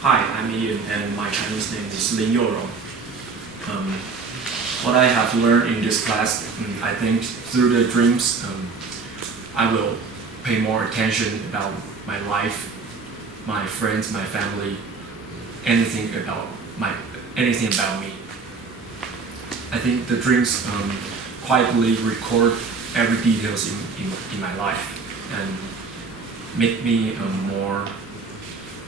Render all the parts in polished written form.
Hi, I'm Ian, and my Chinese name is Lin Yorong. What I have learned in this class, I think through the dreams, I will pay more attention about my life, my friends, my family, anything about me. I think the dreams quietly record every details in my life and make me more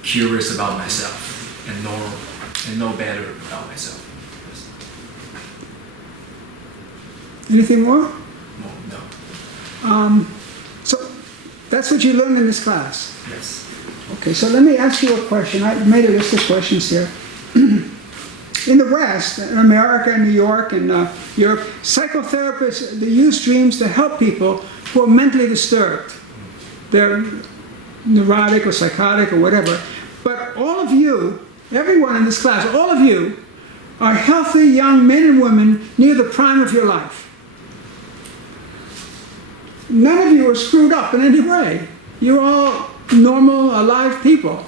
curious about myself and know better about myself. Anything more? No. So that's what you learned in this class? Yes. Okay, so let me ask you a question. I made a list of questions here. In the West, in America, New York, and Europe, psychotherapists, they use dreams to help people who are mentally disturbed. They're neurotic or psychotic or whatever. But all of you, everyone in this class, all of you are healthy young men and women near the prime of your life. None of you are screwed up in any way. You're all normal, alive people.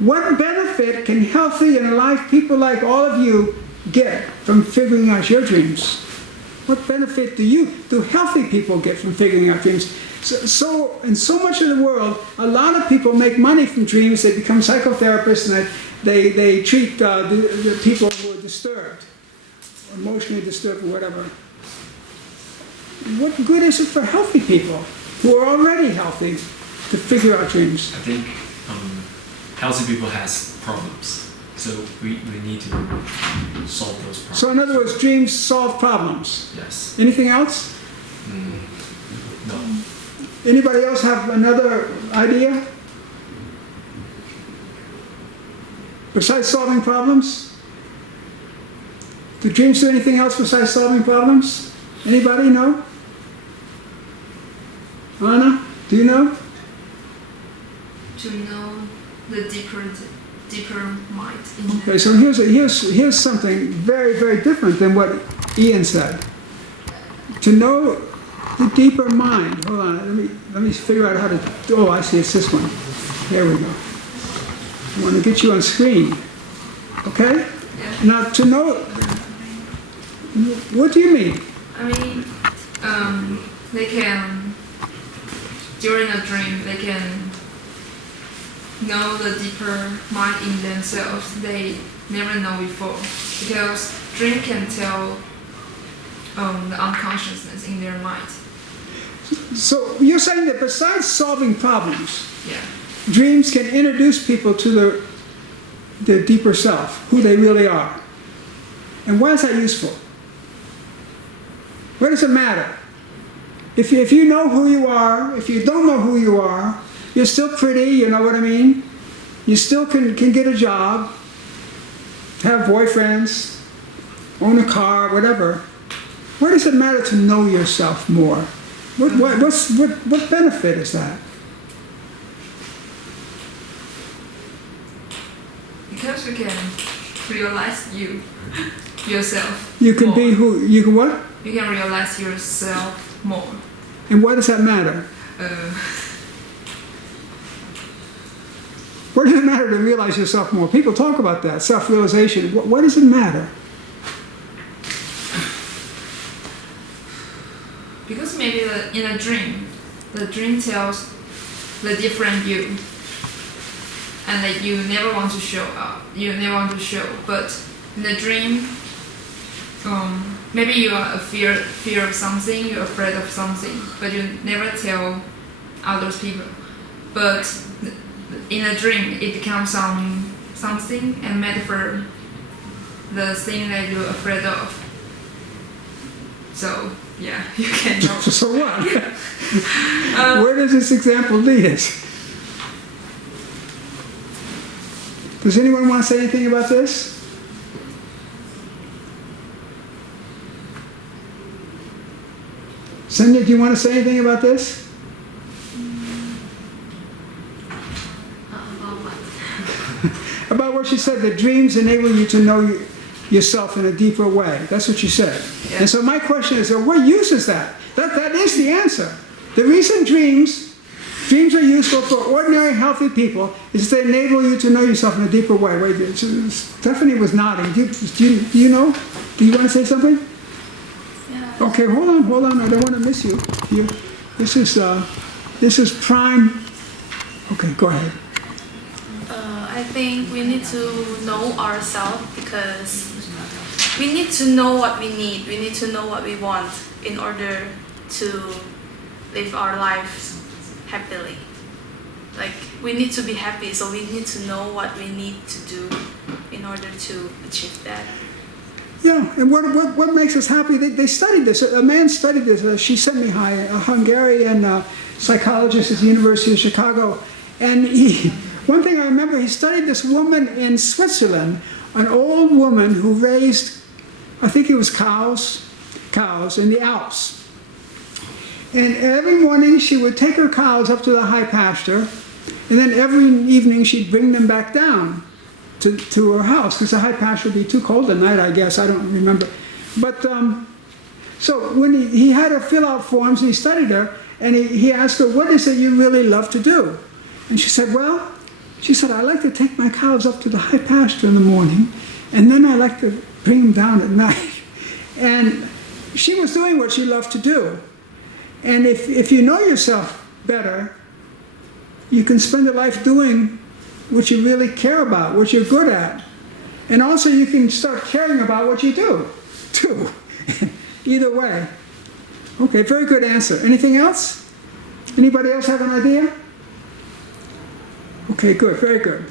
What benefit can healthy and alive people like all of you get from figuring out your dreams? What benefit do healthy people get from figuring out dreams? So in so much of the world, a lot of people make money from dreams. They become psychotherapists and they treat the people who are disturbed, emotionally disturbed or whatever. What good is it for healthy people who are already healthy to figure out dreams? I think healthy people has problems, so we need to solve those problems. So in other words, dreams solve problems. Yes. Anything else? No. Anybody else have another idea? Besides solving problems? Do dreams do anything else besides solving problems? Anybody know? Anna, do you know? To know the deeper mind. Okay, so here's something very, very different than what Ian said. To know the deeper mind. Hold on, let me figure out how to. Oh, I see. It's this one. There we go. I want to get you on screen. Okay. Yeah. Now to know. What do you mean? I mean, they can, during a dream, they can know the deeper mind in themselves they never know before. Because dream can tell the unconsciousness in their mind. So you're saying that besides solving problems, Yeah. dreams can introduce people to their deeper self, who they really are. And why is that useful? What does it matter? If you know who you are, if you don't know who you are, you're still pretty, you know what I mean? You still can get a job, have boyfriends, own a car, whatever. Why does it matter to know yourself more? What benefit is that? Because you can realize yourself. You can more. be who, you can what? You can realize yourself more. And why does that matter? What does it matter to realize yourself more? People talk about that, self-realization. Why does it matter? Because maybe in a dream, the dream tells the different you, and that you never want to show up. You never want to show, but in the dream, maybe you are fear of something, you're afraid of something, but you never tell other people. But in a dream, it becomes something and metaphor the thing that you're afraid of. So yeah, you can know. So what? Where does this example lead us? Does anyone want to say anything about this? Sonia, do you want to say anything about this? About what? About what she said, that dreams enable you to know yourself in a deeper way. That's what she said. Yeah. And so my question is, what use is that? That is the answer. The reason dreams dreams are useful for ordinary healthy people is they enable you to know yourself in a deeper way. Wait, Stephanie was nodding. Do you know? Do you want to say something? Yeah. Okay, hold on. I don't want to miss you. This is prime. Okay, go ahead. I think we need to know ourselves because we need to know what we need. We need to know what we want in order to live our lives happily. Like, we need to be happy, so we need to know what we need to do in order to achieve that. Yeah, and what makes us happy? They studied this. A man studied this. She sent me a Hungarian psychologist at the University of Chicago, and one thing I remember, he studied this woman in Switzerland, an old woman who raised, I think it was cows in the Alps. And every morning she would take her cows up to the high pasture, and then every evening she'd bring them back down to her house, because the high pasture would be too cold at night, I guess. I don't remember. But so when he had her fill out forms, and he studied her, and he asked her, what is it you really love to do? And she said, I like to take my cows up to the high pasture in the morning, and then I like to bring them down at night. And she was doing what she loved to do. And if you know yourself better, you can spend your life doing what you really care about, what you're good at. And also you can start caring about what you do, too. Either way. Okay, very good answer. Anything else? Anybody else have an idea? Okay, good, very good.